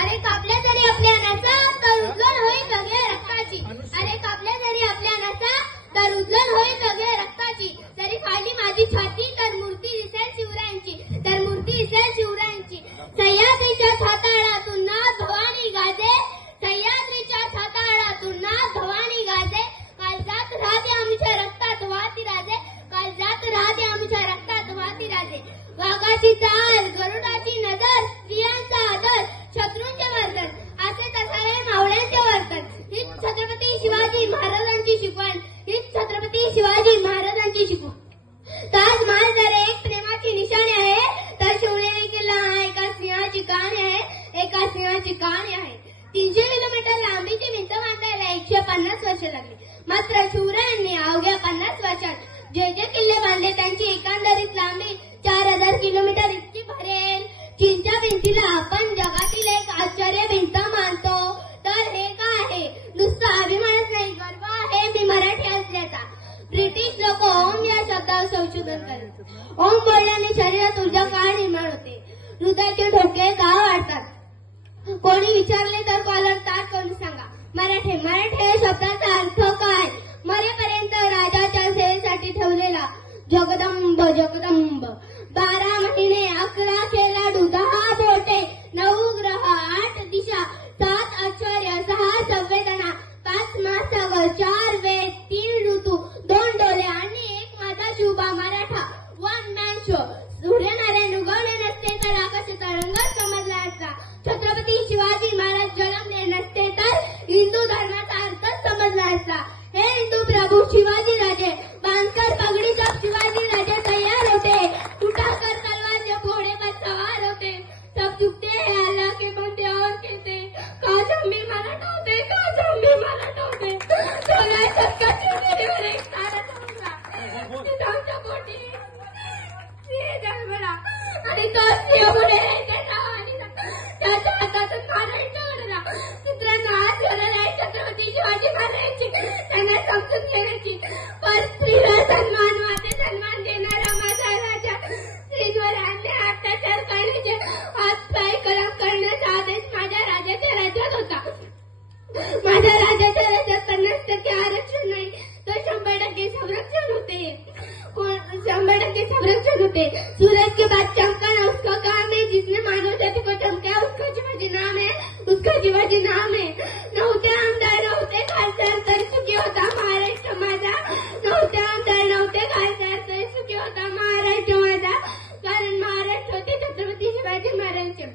अरे कापल्या जरी आपल्या नसा तर उज्ज्वल होईल सगळे रक्ताची. अरे कापल्या जरी आपल्या नसा तर उज्ज्वल होईल सगळे रक्ताची. जरी खाली माझी छाती तर मूर्ती दिसेल शिवरायांची. तर मूर्ती दिसेल शिवरायांची. सह्याद्रीच्या छाताळातून ना भवानी गाजे. सह्याद्रीच्या छाताळातून ना भवानी गाजे. काळजात राहते आमच्या रक्तात वाहती राजे. काळजात राहते आमच्या रक्तात वाहती राजे. वाघाची चाल गरुडाची नजर स्त्रियांचा आदर शत्रूंचे वर्तन असे तसावे मावळ्यांचे वर्तन. ही छत्रपती शिवाजी महाराजांची शिकवण. ही छत्रपती शिवाजी महाराजांची शिकवण. ताजमहाल जर एक प्रेमाची निशाणी आहे तर शिवनेरी किल्ला हा एका सिंहाची कहाणी आहे. एका सिंहाची कहाणी आहे. 300 किलोमीटर लांबीची भिंत बांधायला 150 वर्ष लागली. मात्र शिवरायांनी अवघ्या 50 वर्षात जे जे किल्ले बांधले त्यांची एकंदरीत लांबी 4000 किलोमीटर इतकी भरेल. चीनच्या भिंतीला आपण जगातील एक आश्चर्य भिंत मानतो तर हे काय आहे? नुसता अभिमानच नाही, गर्व आहे मी मराठी असल्याचा. ब्रिटिश लोक ओम या शब्दावर संशोधन करतात. ओम बोलल्याने शरीरात ऊर्जा काय निर्माण होते, हृदयाचे ठोके का वाढतात. कोणी विचारले तर कॉलर ताट करून सांगा. मराठे या शब्दाचा अर्थ काय? मरेपर्यंत राजाच्या सेवेसाठी ठेवलेला जगदंब जगदंब. 12 महिने 11 लाडू 10 बोटे 9 ग्रह 8 दिशा 7 ऐश्वर्य 6 संवेदना 5 महासागर 4 वेद 3 ऋतू 2 डोले आणि एक माझा शिवबा मराठा. 1 man show. सूर्यनारायण उगवले नसते तर आकाशाचा रंग समजला असता. छत्रपती शिवाजी महाराज जन्मले नसते तर हिंदू धर्माचा अर्थ समजला असता. हे हिंदू प्रभू शिवाजी राजे बांधकर पगडीचा शिवाजी राजे तैयार होते. उठाकर तलवार जब घोड़े पर सवार होते. सब चुकते हैं अल्लाह के बंदे और कहते काश हम भी मराठा होते. काश हम भी मराठा होते. 16 शतकात शिवनेरीवर एक तारा चमकला. सिद्धांत पोटी जन्मला आणि तो शिवपुढे त्याच्या हातातून महाराष्ट्र घडला. मित्रांनो आज होणार आहे छत्रपती शिवाजी महाराजांची त्यांना समजून घेण्याची. पर स्त्रीला सन्मान माते सन्मान देणारा माझा राजा स्त्रीवर अन्याय अत्याचार करण्याचे हात पाय कलम करण्याचा आदेश माझ्या राजाच्या राज्यात होता. माझ्या राजाच्या राज्यात 50% आरक्षण नाही तर 100% संरक्षण होते. 100% संरक्षण होते. सूरज के बाद चमकाना उसका काम है. जिसने मानव जाति को चमकाया उसका शिवाजी नाम है. उसका शिवाजी नाम है. नव्हते आमदार नव्हते खासदार तरी सुखी होता महाराष्ट्र माझा. नव्हते आमदार नव्हते खासदार तरी सुखी होता महाराष्ट्र माझा. कारण महाराष्ट्र होते छत्रपती शिवाजी महाराजांचे.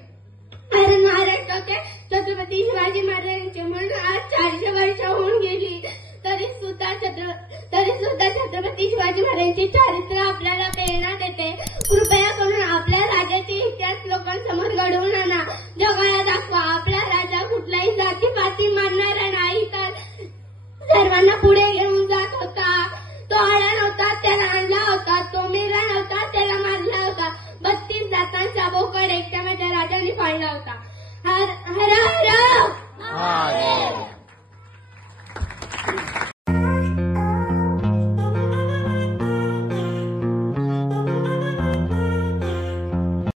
कारण महाराष्ट्र होते छत्रपती शिवाजी महाराजांचे. म्हणून आज 400 वर्ष होऊन गेली तरी सुद्धा छत्रपती शिवाजी महाराजांचे चारित्र्य आपल्याला प्रेरणा